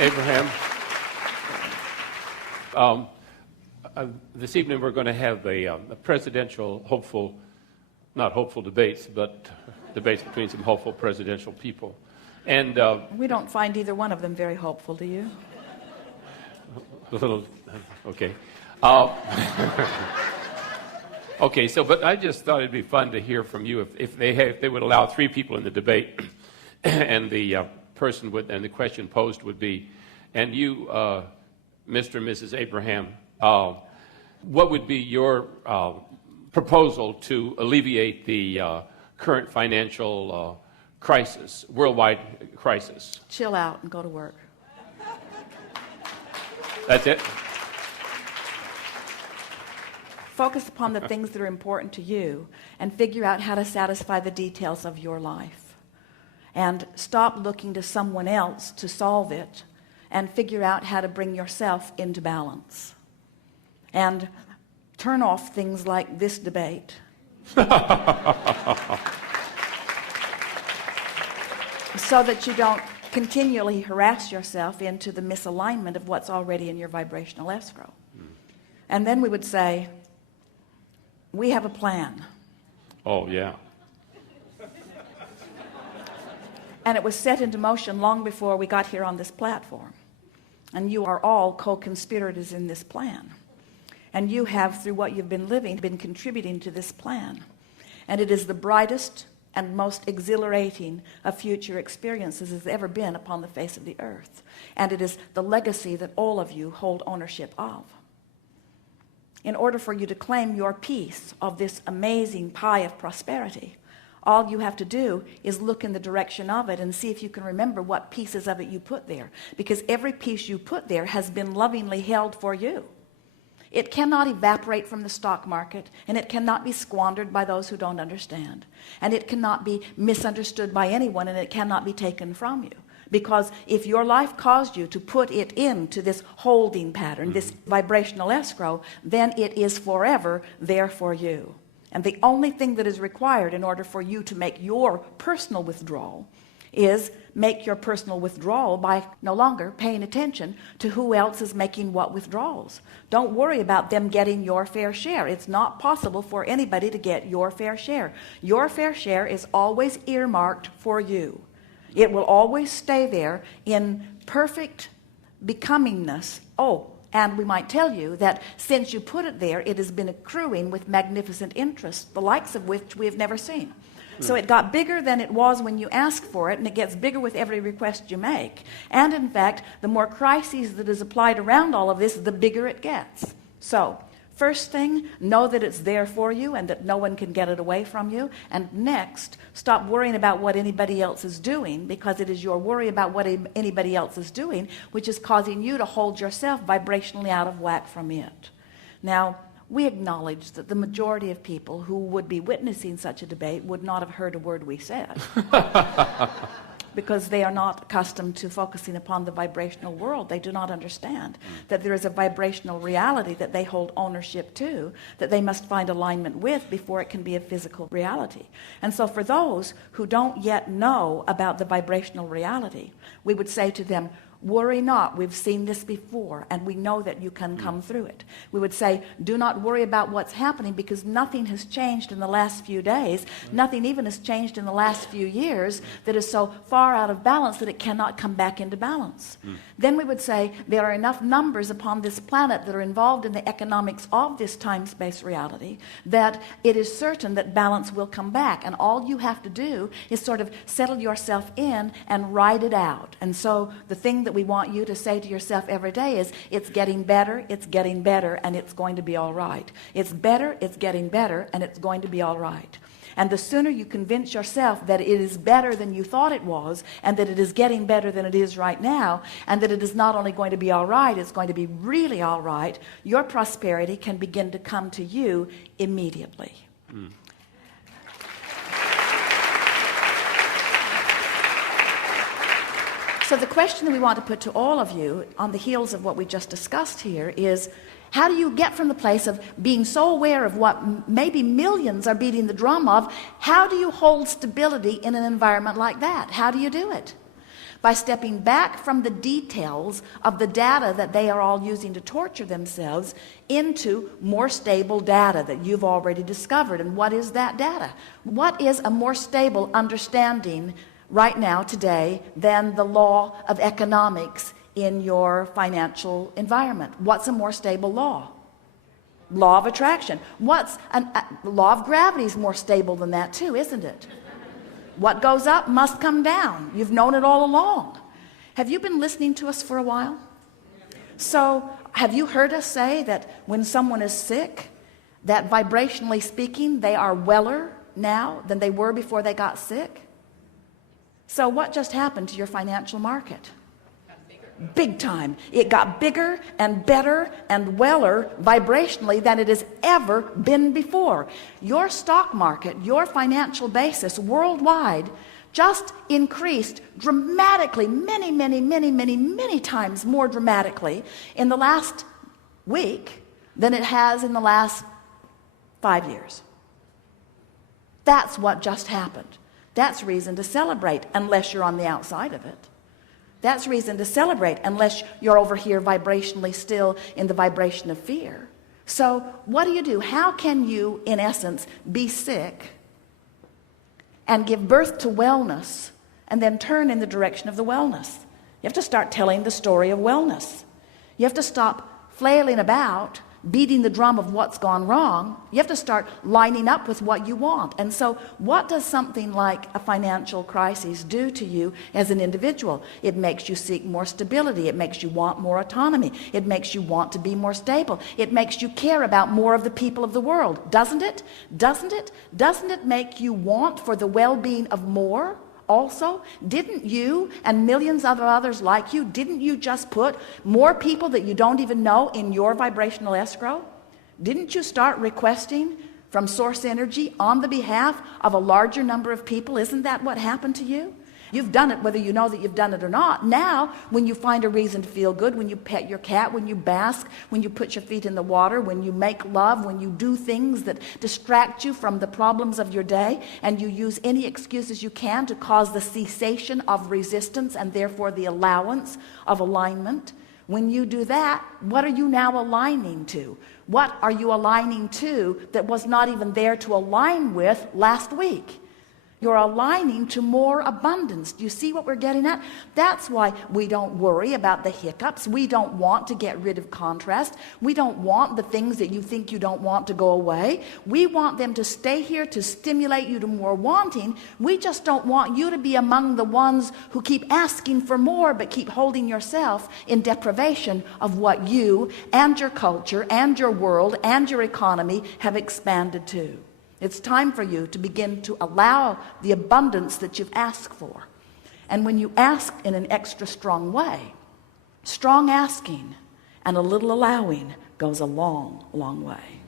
Abraham, this evening we're going to have a presidential not hopeful debates, but debates between some hopeful presidential people. And we don't find either one of them very hopeful, do you? Okay. Okay, but I just thought it'd be fun to hear from you if they would allow 3 people in the debate, and the question posed would be, and you, Mr. and Mrs. Abraham, what would be your proposal to alleviate the current financial crisis, worldwide crisis? Chill out and go to work. That's it? Focus upon the things that are important to you and figure out how to satisfy the details of your life. And stop looking to someone else to solve it and figure out how to bring yourself into balance. And turn off things like this debate. So that you don't continually harass yourself into the misalignment of what's already in your vibrational escrow. And then we would say, we have a plan. Oh, yeah. And it was set into motion long before we got here on this platform. And you are all co-conspirators in this plan. And you have, through what you've been living, been contributing to this plan. And it is the brightest and most exhilarating of future experiences has ever been upon the face of the earth. And it is the legacy that all of you hold ownership of. In order for you to claim your piece of this amazing pie of prosperity, all you have to do is look in the direction of it and see if you can remember what pieces of it you put there. Because every piece you put there has been lovingly held for you. It cannot evaporate from the stock market, and it cannot be squandered by those who don't understand. And it cannot be misunderstood by anyone, and it cannot be taken from you. Because if your life caused you to put it into this holding pattern, this vibrational escrow, then it is forever there for you. And the only thing that is required in order for you to make your personal withdrawal is make your personal withdrawal by no longer paying attention to who else is making what withdrawals. Don't worry about them getting your fair share. It's not possible for anybody to get your fair share. Your fair share is always earmarked for you. It will always stay there in perfect becomingness. Oh, and we might tell you that since you put it there, it has been accruing with magnificent interest, the likes of which we have never seen. So it got bigger than it was when you asked for it, and it gets bigger with every request you make. And in fact, the more crises that is applied around all of this, the bigger it gets. So first thing, know that it's there for you and that no one can get it away from you. And next, stop worrying about what anybody else is doing, because it is your worry about what anybody else is doing which is causing you to hold yourself vibrationally out of whack from it. Now, we acknowledge that the majority of people who would be witnessing such a debate would not have heard a word we said. Because they are not accustomed to focusing upon the vibrational world. They do not understand that there is a vibrational reality that they hold ownership to, that they must find alignment with before it can be a physical reality. And so for those who don't yet know about the vibrational reality, we would say to them, worry not, we've seen this before and we know that you can come through it. We would say, do not worry about what's happening, because nothing has changed in the last few days, nothing even has changed in the last few years that is so far out of balance that it cannot come back into balance. Then we would say, there are enough numbers upon this planet that are involved in the economics of this time-space reality that it is certain that balance will come back, and all you have to do is sort of settle yourself in and ride it out. And so the thing that we want you to say to yourself every day is, it's getting better, and it's going to be all right. It's better, it's getting better, and it's going to be all right. And the sooner you convince yourself that it is better than you thought it was, and that it is getting better than it is right now, and that it is not only going to be all right, it's going to be really all right, your prosperity can begin to come to you immediately. So the question that we want to put to all of you on the heels of what we just discussed here is, how do you get from the place of being so aware of what maybe millions are beating the drum of, how do you hold stability in an environment like that? How do you do it? by stepping back from the details of the data that they are all using to torture themselves into more stable data that you've already discovered. And what is that data? What is a more stable understanding right now today than the law of economics in your financial environment? What's a more stable law? Law of attraction. What's a law of gravity is more stable than that too, isn't it? What goes up must come down. You've known it all along. Have you been listening to us for a while? So have you heard us say that when someone is sick, that vibrationally speaking, they are weller now than they were before they got sick? So what just happened to your financial market? Big time. It got bigger and better and weller vibrationally than it has ever been before. Your stock market, your financial basis worldwide just increased dramatically, many times more dramatically in the last week than it has in the last 5 years. That's what just happened. That's reason to celebrate, unless you're on the outside of it. That's reason to celebrate, unless you're over here vibrationally still in the vibration of fear. So what do? How can you, in essence, be sick and give birth to wellness and then turn in the direction of the wellness? You have to start telling the story of wellness. You have to stop flailing about, beating the drum of what's gone wrong. You have to start lining up with what you want. And so what does something like a financial crisis do to you as an individual? It makes you seek more stability. It makes you want more autonomy. It makes you want to be more stable. It makes you care about more of the people of the world. Doesn't it? Doesn't it? Doesn't it make you want for the well-being of more? Also, didn't you and millions of others like you, didn't you just put more people that you don't even know in your vibrational escrow? Didn't you start requesting from source energy on the behalf of a larger number of people? Isn't that what happened to you? You've done it whether you know that you've done it or not. Now, when you find a reason to feel good, when you pet your cat, when you bask, when you put your feet in the water, when you make love, when you do things that distract you from the problems of your day, and you use any excuses you can to cause the cessation of resistance and therefore the allowance of alignment, when you do that, what are you now aligning to? What are you aligning to that was not even there to align with last week? You're aligning to more abundance. Do you see what we're getting at? That's why we don't worry about the hiccups. We don't want to get rid of contrast. We don't want the things that you think you don't want to go away. We want them to stay here to stimulate you to more wanting. We just don't want you to be among the ones who keep asking for more but keep holding yourself in deprivation of what you and your culture and your world and your economy have expanded to. It's time for you to begin to allow the abundance that you've asked for. And when you ask in an extra strong way, strong asking and a little allowing goes a long, long way.